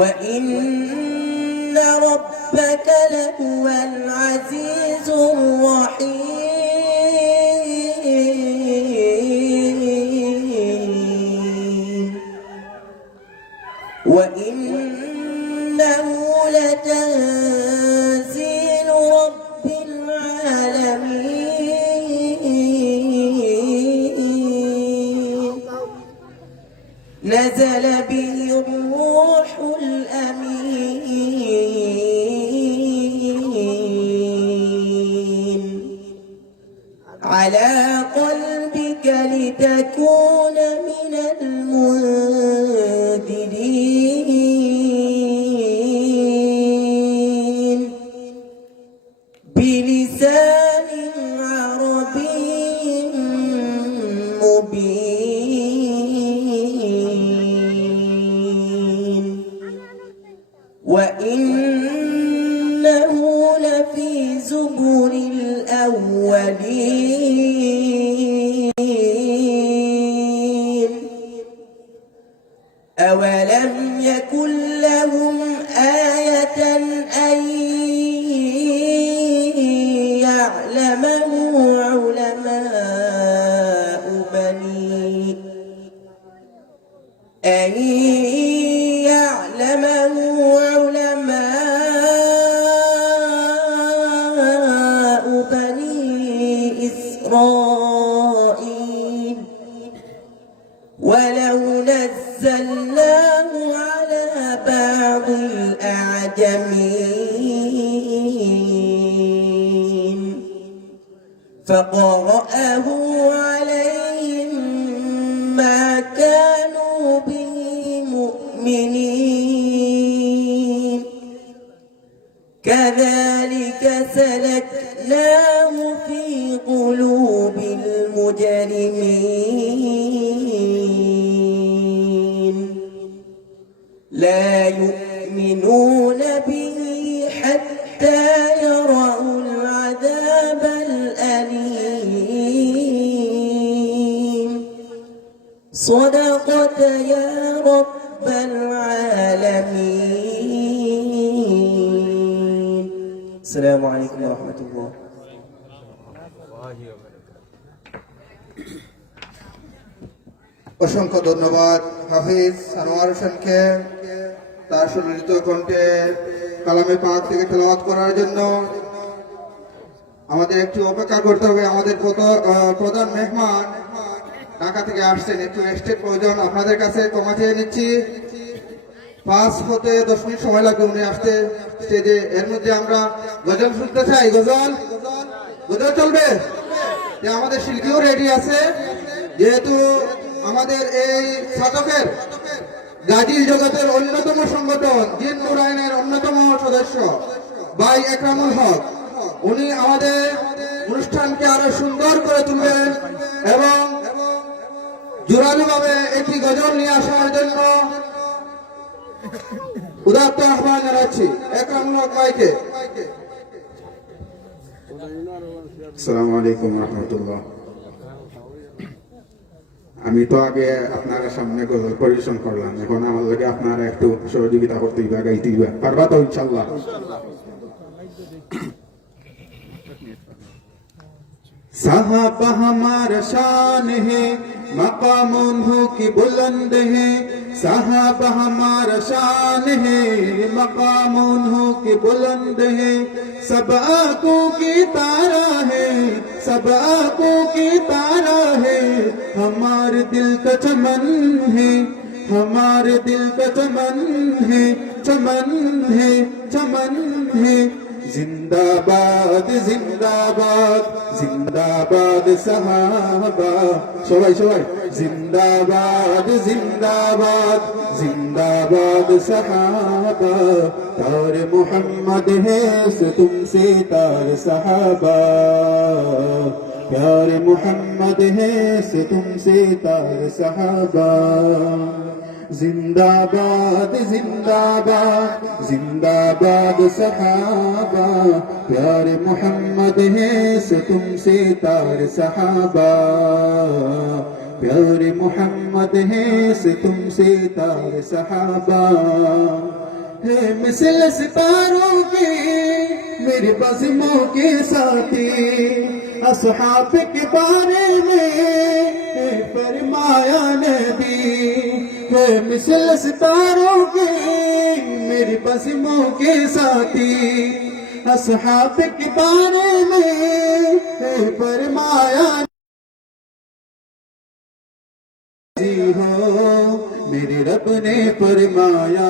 وإن ربك لهو العزيز الرحيم وإنه لتنزيل رب العالمين نزل به الروح الأمين على قلبك لتكون من المنذرين بلسان عربي مبين وإنه لفي زبر الأولين أولم يكن لهم آية أن يعلمه علماء بني إسرائيل ولو نزلناه على بعض الأعجمين فقرأه عليهم ما كانوا به مؤمنين كذلك سلكناه في قلوب المجرمين لا يؤمنون به حتى يروا العذاب الأليم صدقت يا رب العالمين. السلام عليكم ورحمة الله. অসংখ্য ধন্যবাদ হাফিজ আনোয়ার হোসেনকে তার সুললিত কণ্ঠে কালামে পাক থেকে তেলাওয়াত করার জন্য। আমাদের একটু অপেক্ষা করতে হবে, আমাদের প্রধান মেহমান ঢাকা থেকে আসছেন, একটু এক্সটের প্রয়োজন। আপনাদের কাছে ক্ষমা চেয়ে নিচ্ছি, 5 হতে 10 মিনিট সময় লাগবে উনি আসতে স্টেজে। এর মধ্যে আমরা গজল শুনতে চাই। গজল চলবে? আমাদের শিল্পীও রেডি আছে, যেহেতু আমাদের এই সাধকের গাজীর জগতের অন্যতম সংগঠন জিন নুরাইনের অন্যতম সদস্য ভাই একরামুল হক, উনি আমাদের অনুষ্ঠানকে আরো সুন্দর করে তুলবেন এবং জোরালোভাবে একটি গজল নিয়ে আসার জন্য উদাত্ত আহ্বান জানাচ্ছি একরামুল হক ভাইকে। আসসালামু আলাইকুম রাহমাতুল্লাহ। আমি তো আগে আপনার সামনে গজল পরিবেশন করলাম, এখন আমার লাগে আপনারা একটু সহযোগিতা করতে দিবা, গাইতে দিবা, পারবা তো ইনশাআল্লাহ? साहबा हमारा शान है, मकाम उन्हों की बुलंद है। साहबा हमारा शान है, मकाम उन्हों की बुलंद है। सब आंखों की तारा है, सब आंखों की तारा है। हमारे दिल का चमन है, हमारे दिल का चमन है, चमन है, चमन है। जिंदाबाद जिंदाबाद जिंदाबाद साहबा, সবাই সবাই जिंदाबाद जिंदाबाद जिंदाबाद साहबा। तार मोहम्मद है से तुमसे तार साहबा, प्यार मोहम्मद है से तुमसे तार साहबा। जिंदाबाद जिंदाबाद जिंदाबाद सहाबा, प्यारे मोहम्मद है से तुमसे तार सहाबा। प्यारे मोहम्मद है से तुमसे तार सहाबा। ہے مثل ستاروں کے میرے بزموں کے ساتھی اصحاب کے بارے میں فرمایا نبی ہے مثل ستاروں کے میرے بزموں کے ساتھی اصحاب کے بارے میں فرمایا ہو میرے رب نے فرمایا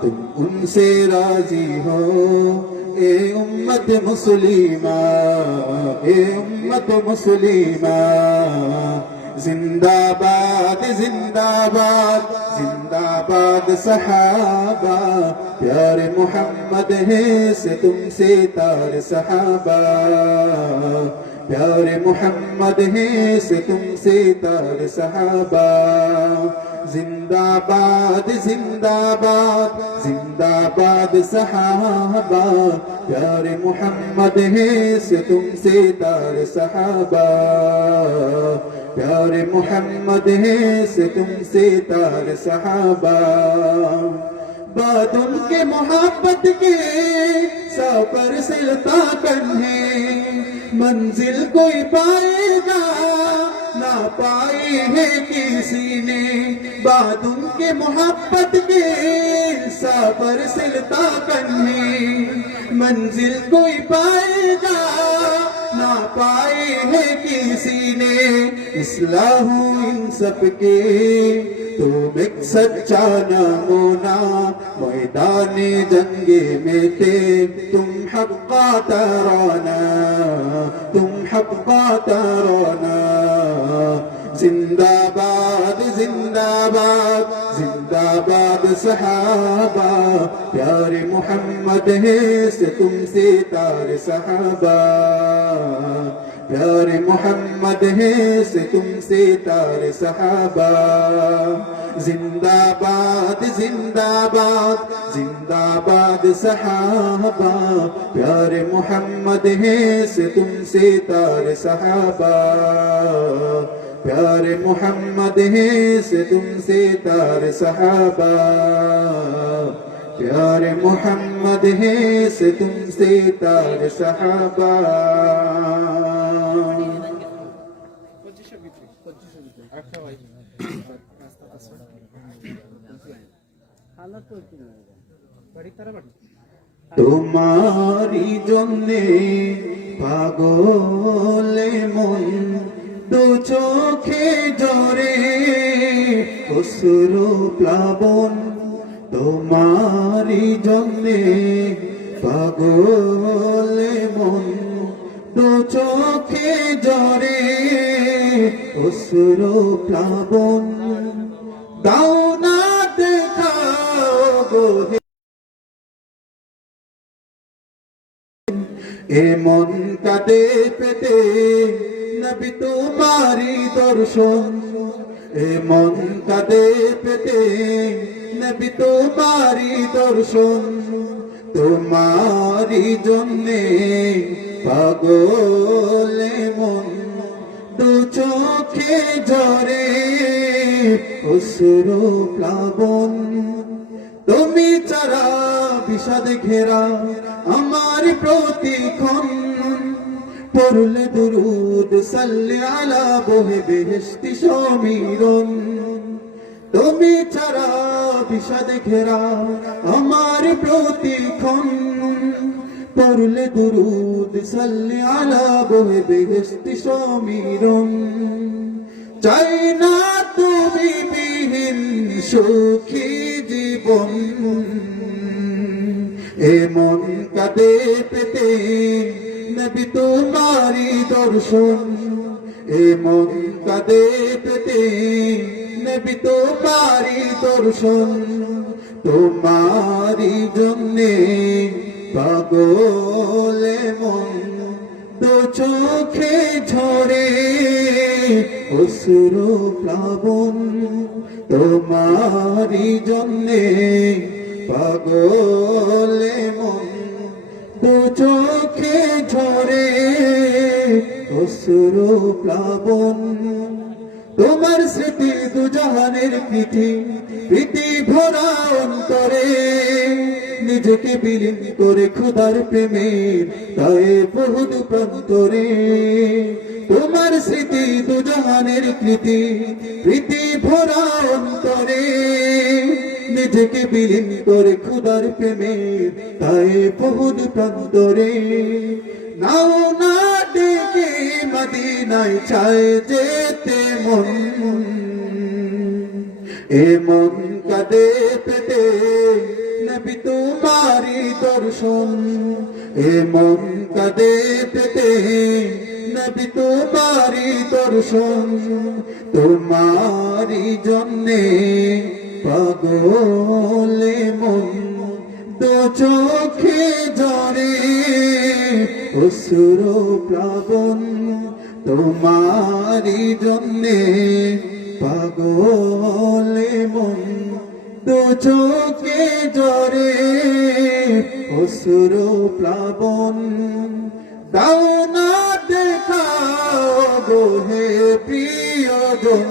تم ان سے راضی ہو اے امت مسلمہ اے امت مسلمہ زندہ باد زندہ باد زندہ باد صحابہ پیارے محمد ہے سے تم سے تار صحابہ پیارے محمد ہیں سے تم سے تار صحابہ زندہ باد زندہ باد زندہ باد صحابہ پیارے محمد ہیں سے تم سے تار صحابہ پیارے محمد ہیں سے تم سے تار صحابہ بات ان کے محبت کے سفر سے لتا کرنے منزل کوئی پائے گا نہ پائی ہے کسی نے بات ان کے محبت کے سفر سے لتا کرنے منزل کوئی پائے گا نہ پائی ہے کسی نے اصلاح ان سب کے تم ایک سچا نمونہ میدان جنگ میں تھے تم حقا ترانا تم حقا ترانا زندہ باد زندہ باد زندہ باد صحابہ پیارے محمد ہیں سے تم سے تار صحابہ پیارے محمد ہیں سے تم سے تار صحابہ زندہ باد زندہ باد زندہ باد صحابہ پیارے محمد ہیں سے تم سے تار صحابہ پیارے محمد ہیں سے تم سے تار صحابہ پیارے محمد ہیں سے تم سے تار صحابہ তোমারি জন্যে পাগলে মন দু চোখে জরে অশ্রু প্লাবন তোমারি জন্যে পাগলে মন দু চোখে জরে অশ্রু প্লাবন দাও না দেখাও গো এ মন কাঁদে পেতে নবী তোমারি দর্শন এ মন কাঁদে পেতে নবী তোমারি দর্শন তোমারি জন্যে পাগলে মন দু চোখে ঝরে অশ্রু প্লাবন তুমি ছাড়া বিষাদ ঘেরা আমার প্রতিক্ষণ পড়লে দুরুদ সাল্লি আলা বহে বেহেশতি সমীরণ তুমি ছাড়া বিষাদ ঘেরা আমার প্রতিক্ষণ পড়লে দুরুদ সাল্লি আলা বহে বেহেশতি সমীরণ চাই না তুমি বিহীন সুখী জীবন এ মন কাঁদে পেতে নবী তোমারি দর্শন এ মন কাঁদে পেতে নবী তোমারি দর্শন তোমারি জন্যে পাগলে মন দু চোখে ঝরে অশ্রু প্লাবন তোমারি জন্যে পাগলে মন দু চোখে ঝরে অশ্রু প্লাবন তোমার স্মৃতি দু জাহানের পিঠে প্রীতি ভরা অন্তরে নিজেকে বিলীন করে খোদার প্রেমের তাই বহুত প্রান্তরে তোমার স্মৃতি দুজাহানের কৃতি প্রীতি ভরা অন্তরে নিজেকে বিলীন করে খোদার প্রেমের তাই বহুত প্রান্তরে নাও না ডেকে মদিনায় চায় যেতে মন এ মন কাঁদে পেতে নবী তোমারি দর্শন এ মন কাঁদে পেতে নবী তোমারি দর্শন তোমারি জন্যে পাগলে মন দু চোখে জরে অশ্রু প্লাবন তোমারি জন্যে পাগলে মন দু চোখে জরে অশ্রু প্লাবন দাও না দেখাও গো হে প্রিয়জন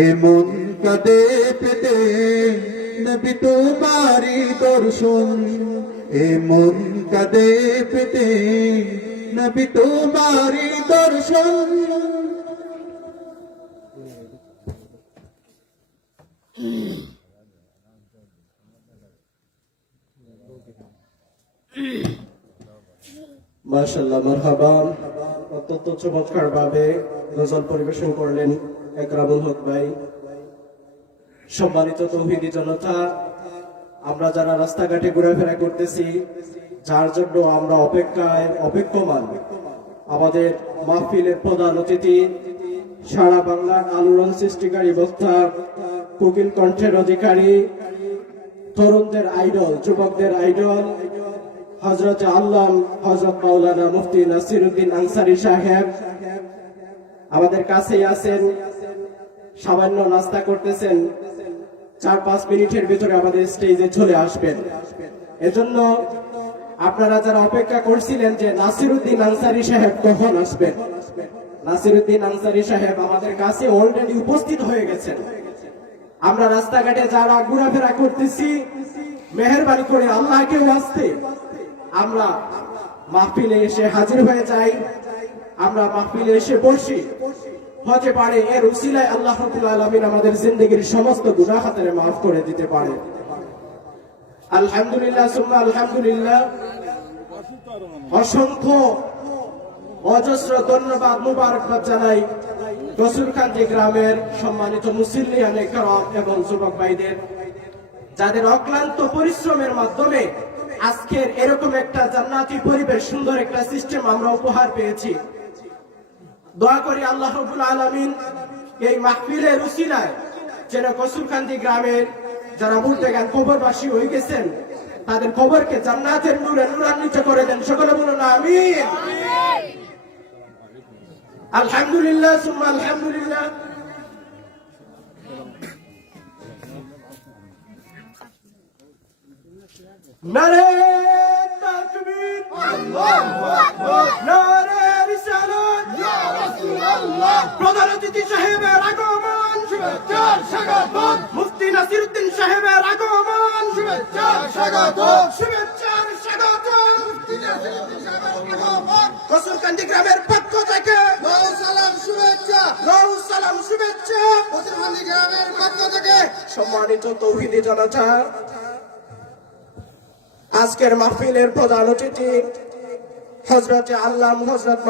এ মন কাঁদে পেতে নবী তোমারি দর্শন এ মন কাঁদে পেতে নবী তোমারি দর্শন মাশাআল্লাহ, মারহাবা। অত্যন্ত চমৎকার ভাবে গজল পরিবেশন করলেন একরামুল হক ভাই। সম্মানিত তৌহিদি জনতা, আমরা যারা রাস্তাঘাটে ঘোরাফেরা করতেছি, যার জন্য আমরা অপেক্ষমান, আমাদের মাহফিলের প্রধান অতিথি, সারা বাংলার আলোড়ন সৃষ্টিকারী বক্তা, কোকিল কণ্ঠের অধিকারী, তরুণদের আইডল, যুবকদের আইডল হযরত আল্লাম হযরত মাওলানা মুফতি নাসিরউদ্দিন আনসারী সাহেব আমাদের কাছেই আছেন। সামান্য নাস্তা করতেছেন, 4-5 মিনিটের ভিতরে আমাদের স্টেজে চলে আসবেন। এজন্য আপনারা যারা অপেক্ষা করছিলেন যে নাসিরউদ্দিন আনসারী সাহেব কখন আসবেন, নাসিরউদ্দিন আনসারী সাহেব আমাদের কাছে অলরেডি উপস্থিত হয়ে গেছেন। আমরা রাস্তাঘাটে যারা ঘোরাফেরা করতেছি, মেহেরবানি করে আল্লাহকে ওয়াস্তে আমরা মাহফিলে এসে হাজির হয়ে যাই, আমরা মাহফিলে এসে বসি। হতে পারে এর উসিলায় আল্লাহ রাব্বুল আলামিন আমাদের জিন্দেগীর সমস্ত গুনাহ খাতারে মাফ করে দিতে পারে। আলহামদুলিল্লাহ সুম্মা আলহামদুলিল্লাহ। অসংখ্য অজস্র ধন্যবাদ মুবারকবাদ জানাই রসুলকান্দি গ্রামের সম্মানিত মুসল্লিয়ানে কেরাম এবং যুবক ভাইদের, যাদের অক্লান্ত পরিশ্রমের মাধ্যমে আজকের এরকম একটা জান্নাতি পরিবেশ, সুন্দর একটা সিস্টেম আমরা উপহার পেয়েছি। দোয়া করি আল্লাহ রাব্বুল আলামিন এই মাহফিলের উসিলায় যেন রসুলকান্দি গ্রামের যারা মুর্দেগান কবরবাসী হয়ে গেছেন, তাদের কবরকে জান্নাতের নূরে নূরান্বিত করে দেন। সকলে বলুন আমিন। আলহামদুলিল্লাহ সুম্মা আলহামদুলিল্লাহ। নারে তাকবীর, আল্লাহু আকবার, নারে রিসালাত, ইয়া রাসূলুল্লাহ। প্রধান অতিথি সাহেবের আগমন, শুভেচ্ছা স্বাগতম। মুফতি নাসিরউদ্দিন সাহেবের আগমন, শুভেচ্ছা স্বাগতম, শুভেচ্ছা স্বাগতম। মুফতি নাসিরউদ্দিন সাহেবের আগমন রসুলকান্দি গ্রামের পক্ষ থেকে রৌ সালাম শুভেচ্ছা, রৌ সালাম শুভেচ্ছা রসুলকান্দি গ্রামের পক্ষ থেকে। সম্মানিত তৌহিদি জনতা, আজকের মাহফিলের প্রধান অতিথি হযরত আল্লাম হযরত